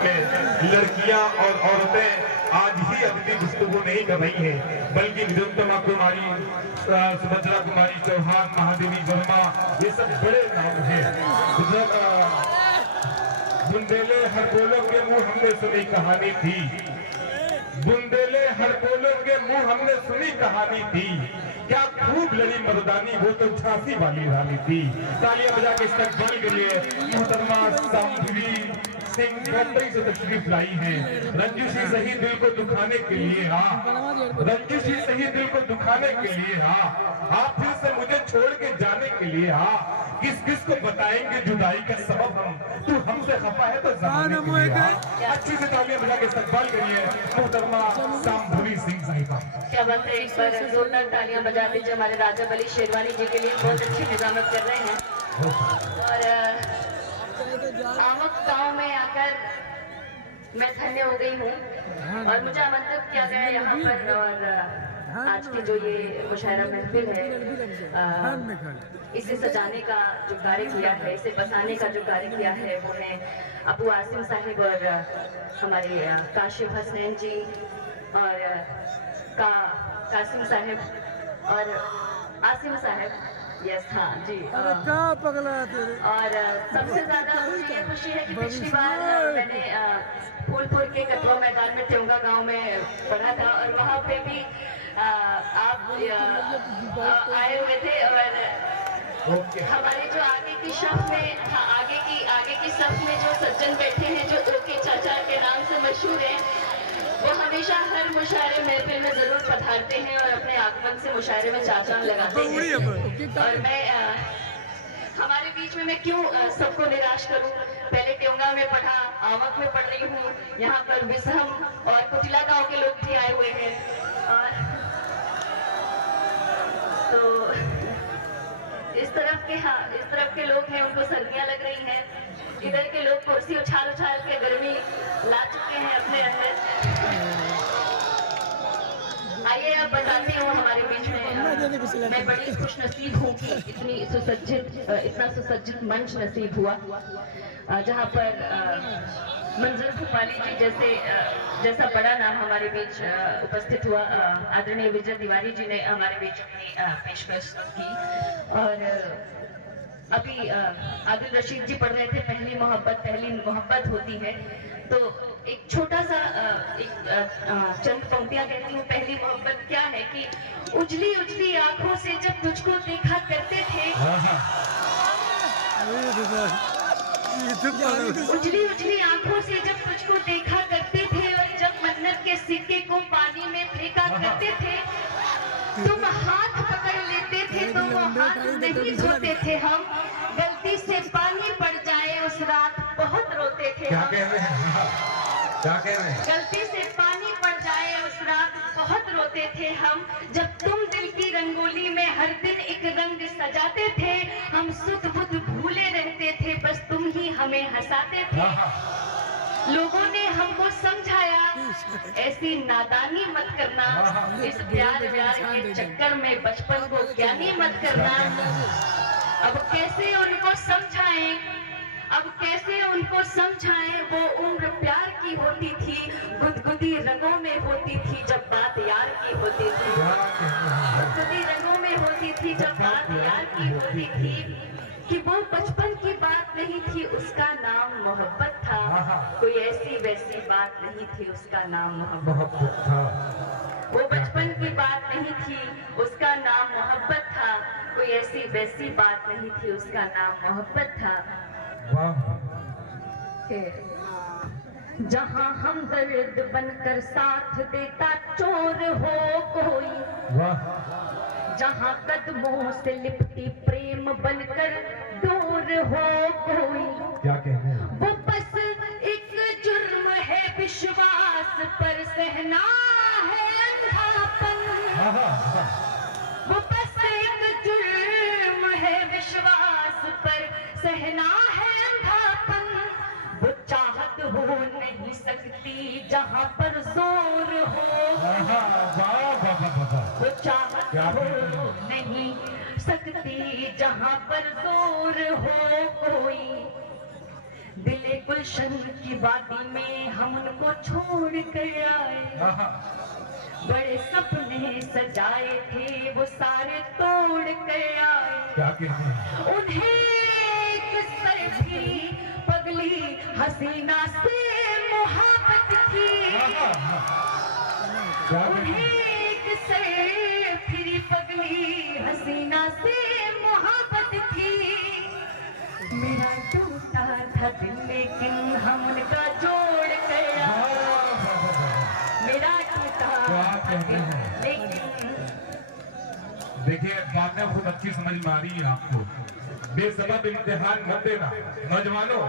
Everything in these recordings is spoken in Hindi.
लड़कियां और औरतें आज ही अपनी गुफ्तगू नहीं कर रही हैं, बल्कि विद्युतमा कुमारी, सुभद्रा कुमारी चौहान, महादेवी वर्मा, ये सब बड़े नाम हैं। बुंदेले हर बोलो के मुंह हमने सुनी कहानी थी, बुंदेले हर बोलो के मुंह हमने सुनी कहानी थी, क्या खूब लड़ी मर्दानी, वो तो झांसी वाली रानी थी। तालियां बजा के इस्तकबाल के लिए मोहतरमा सांभवी सिंह मुंबई से तशरीफ लाई है। रंजिश ही सही दिल को दुखाने के लिए रंजिश ही सही दिल को दुखाने के लिए आप फिर से मुझे छोड़ के जाने के लिए किस किस को बताएंगे जुदाई का सबब हम, तू हमसे खफा है तो ज़माने के लिए अच्छी से तालियां बजा के इस्तकबाल करिए मोहतरमा सांभवी सिंह साहिबा। क्या बात है, इस पर जोरदार तालियां बजा दीजिए हमारे राजा बली शेरवानी जी के लिए, बहुत अच्छी निजामत कर रहे हैं। और आमक गांव में आकर मैं धन्य हो गई हूँ और मुझे आमंत्रित किया गया यहाँ पर। और आज की जो ये मुशायरा महफिल है, इसे सजाने का जो कार्य किया है, इसे बसाने का जो कार्य किया है, वो है अबू आसिम साहिब और हमारे काशिफ हसनैन जी और कासिम साहिब और आसिम साहिब। यस, हाँ जी। और सबसे ज्यादा मुझे ये खुशी है कि पिछली बार मैंने फूलपुर के कटवा मैदान में त्योंगा गांव में पढ़ा था और वहाँ पे भी आप आए हुए थे। और हमारे जो आगे की सफ में आगे की सफ में जो सज्जन बैठे हैं, जो ओके चाचा के नाम से मशहूर है, वो हमेशा हर मुशायरे महफिल में जरूर पधारते हैं और अपने आगमन से मुशायरे में चाचा लगाते हैं। और मैं हमारे बीच में मैं क्यों सबको निराश करूं, पहले त्योंगा में पढ़ा, आमक में पढ़ रही हूँ, यहाँ पर विसहम और कुटिला गांव के लोग भी आए हुए हैं। और तो इस तरफ के लोग हैं, उनको सर्दियाँ लग रही हैं, इधर के लोग कुर्सी उछाल उछाल के गर्मी ला चुके हैं अपने अंदर। आइए अब बताती हूँ हमारे बीच में मैं बड़ी खुशनसीब हूँ कि इतना सुसज्जित मंच नसीब हुआ, जहाँ पर मंजर भोपाली जी जैसा बड़ा नाम हमारे बीच उपस्थित हुआ। आदरणीय विजय तिवारी जी ने हमारे बीच अपनी पेशकश की। और अभी आदिल रशीद जी पढ़ रहे थे, पहली मोहब्बत होती है। तो एक छोटा सा चंद पंक्तियां कहती हूँ। पहली मोहब्बत क्या है कि उजली उजली आंखों से जब तुझको देखा करते थे, उजली उजली आंखों से जब तुझको देखा करते थे, और जब मन्नत के सिक्के को पानी में फेंका करते थे, तुम हाथ पकड़ लेते थे तो वो हाथ नहीं धोते थे हम, गलती से पानी पड़ जाए उस रात बहुत रोते थे। क्या कह रहे हैं? क्या कह रहे हैं? गलती से पानी पड़ जाए उस रात बहुत रोते थे हम, जब तुम दिल की रंगोली में हर दिन एक रंग सजाते थे, हम सुध बुध भूले रहते थे, बस तुम ही हमें हंसाते थे। लोगों ने हमको समझाया ऐसी नादानी मत करना, इस प्यार के चक्कर में बचपन को ज्ञानी मत करना। अब कैसे उनको समझाएं, वो उम्र प्यार की होती थी, गुदगुदी रंगों में होती थी जब बात यार की होती थी, गुदगुदी रंगों में होती थी जब बात यार की होती थी, कि वो बचपन की बात नहीं थी, उसका नाम मोहब्बत था, कोई ऐसी वैसी बात नहीं थी, उसका नाम मोहब्बत था। वो बचपन की बात नहीं थी, उसका नाम मोहब्बत था, कोई ऐसी वैसी बात नहीं थी, उसका नाम मोहब्बत था। जहाँ हम दर्द बनकर साथ देता चोर हो कोई, जहाँ कदमों से लिपटी प्रेम बनकर डोर हो कोई, क्या कहते हैं? वो बस एक जुर्म है विश्वास पर सहना है अंधापन, वो बस एक जुर्म है विश्वास पर सहना है अंधापन, वो चाहत हो नहीं सकती जहाँ पर जोर हो, वो चाहत हो नहीं सकती जहाँ पर जोर हो कोई, दिले गुलशन की वादी में हम उनको छोड़ कर आए, बड़े सपने सजाए थे वो सारे तोड़ कर आए। क्या कहते हैं? उन्हें किस भी पगली हसीना से मोहब्बत थी, उन्हें किस फिर पगली हसीना से मोहब्बत थी। मेरा टूटा था दिल लेकिन हम उनका जोड़ कर आए, मेरा टूटा था दिल लेकिन। देखिए बातें बहुत अच्छी समझ में आ रही है आपको। बेसबब इम्तिहान मत देना नौजवानों,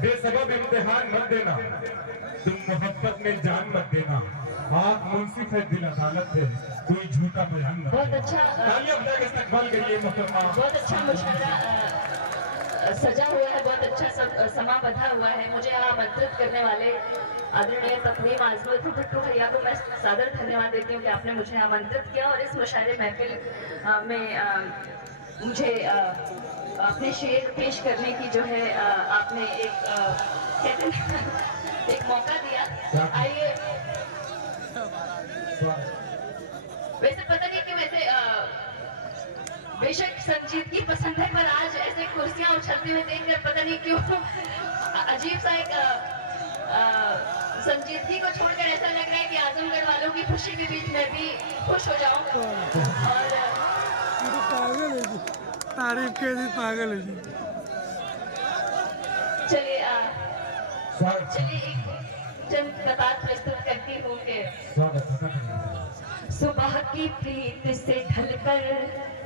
बेसबब इम्तिहान मत देना, तुम मोहब्बत में जान मत देना। आप मुंसिफ है, दिल अदालत है, कोई झूठा बयान मत। बहुत अच्छा तालियां बजा के इस्तकबाल करिए मोहतरमा। बहुत अच्छा मुशायरा सजा हुआ है, बहुत अच्छा समा बंधा हुआ है। मुझे यहाँ आमंत्रित करने वाले आदरणीय तकरीम आजमत भट्टू भैया को मैं सादर धन्यवाद देती हूँ कि आपने मुझे आमंत्रित किया और इस मुशायरे महफिल में मुझे अपने शेर पेश करने की जो है आपने एक मौका दिया। आइए, वैसे पता नहीं कि वैसे बेशक संजीदगी पसंद है, पर आज ऐसे कुर्सियां उछलते हुए देखकर पता नहीं क्यों अजीब सा एक संजीदगी को छोड़कर ऐसा लग रहा है कि आजमगढ़ वालों की खुशी के बीच में भी खुश हो जाऊं। और तारीफ के लिए पागल है जी। चलिए एक चंद कतार प्रस्तुत करती हूँ कि सुबह की प्रीत से ढलकर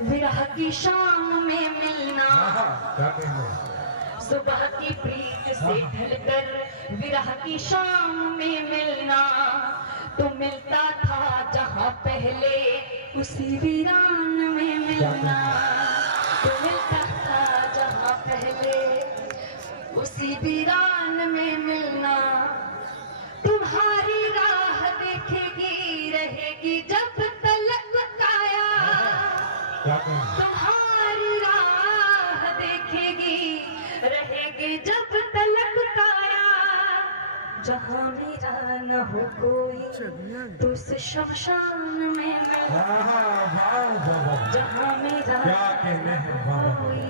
विरह की शाम में मिलना, सुबह की प्रीत से ढलकर विरह की शाम में मिलना, तो मिलता था जहाँ पहले उसी वीरान में मिलना, तो मिलता था जहाँ पहले उसी वीरान में मिलना। तुम्हारी राह देखेगी रहेगी जब तलक काया, तुम्हारी राह देखेगी रहेगी जब तलक काया, जहाँ मेरा न हो कोई तो उस शमशान में मिलना, जहाँ मेरा न हो कोई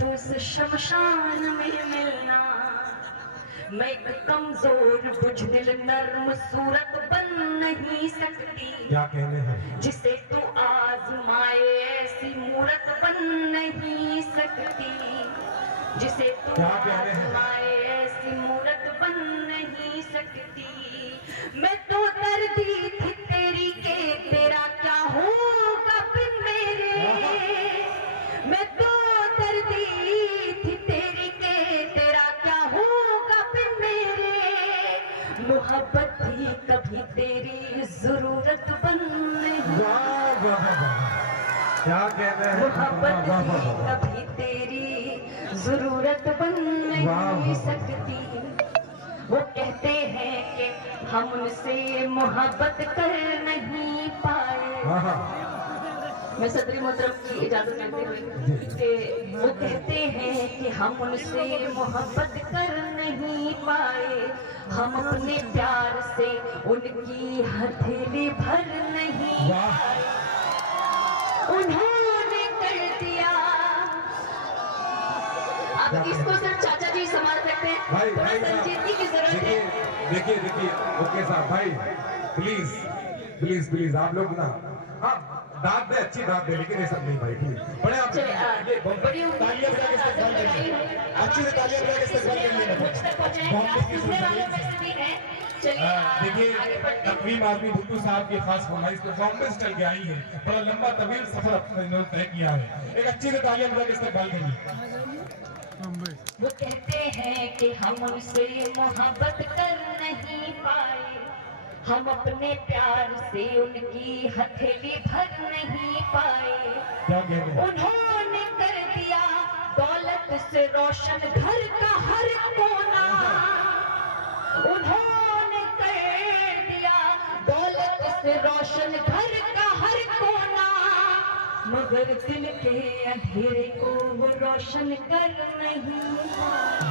तो उस शमशान में मिलना। मैं एक कमजोर बुझदिल नर्म सूरत बन नहीं सकती, क्या कहने हैं? जिसे तू आजमाए ऐसी मूरत बन नहीं सकती, जिसे तू आजमाए ऐसी मूरत बन नहीं सकती। मैं तो दर्दी थी तेरी के तेरा क्या होगा बिन मेरे, मैं तो दर्दी थी तेरी के तेरा क्या होगा बिन मेरे, मोहब्बत थी कभी तेरी जरूरत बन नहीं, क्या कहते हैं? मोहब्बत थी कभी तेरी जरूरत बन नहीं सकती। वो कहते हैं कि हम उनसे मोहब्बत कर नहीं पाए, मैं सदरी मोहतरम की इजाजत लेते हुए कि वो कहते हैं कि हम उनसे मोहब्बत कर नहीं पाए, हम अपने प्यार से उनकी हथेली भर नहीं पाए, उन्होंने कर दिया। अब इसको सिर्फ चाचा जी संभाल सकते हैं, थोड़ा संजीदगी की जरूरत है। देखिए ओके साहब भाई, प्लीज आप लोग ना, हाँ दाद दे, अच्छी दाद दे, लेकिन ये सब नहीं भाई प्लीज। बड़े आप बड़ी तालियां बजा के इस्तकबाल करिए, अच्छी से तालियां बजा के इस्तकबाल करिए। मुझ तक पहुंचे हैं। देखिए तकरीम आजमी भुट्टू साहब की खास फरमाइश पे बॉम्बे से चल के आई है, बड़ा लंबा तवील सफर अपने तय किया है। एक अच्छी से तालियां बजा के इस्तकबाल करिए। वो कहते हैं कि हम उनसे मोहब्बत कर नहीं पाए, हम अपने प्यार से उनकी हथेली भर नहीं पाए, उन्होंने कर दिया दौलत से रोशन घर का हर कोना, उन्होंने कर दिया दौलत से रोशन घर का हर कोना, मगर दिल के अंधेरे को वो रोशन कर नहीं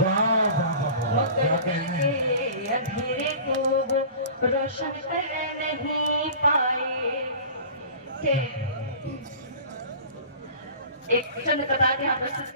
वाह वाह वाह, मगर क्या दिल कहने हैं। के अंधेरे को वो रोशन कर नहीं पाए के एक चंद कथा के यहाँ पर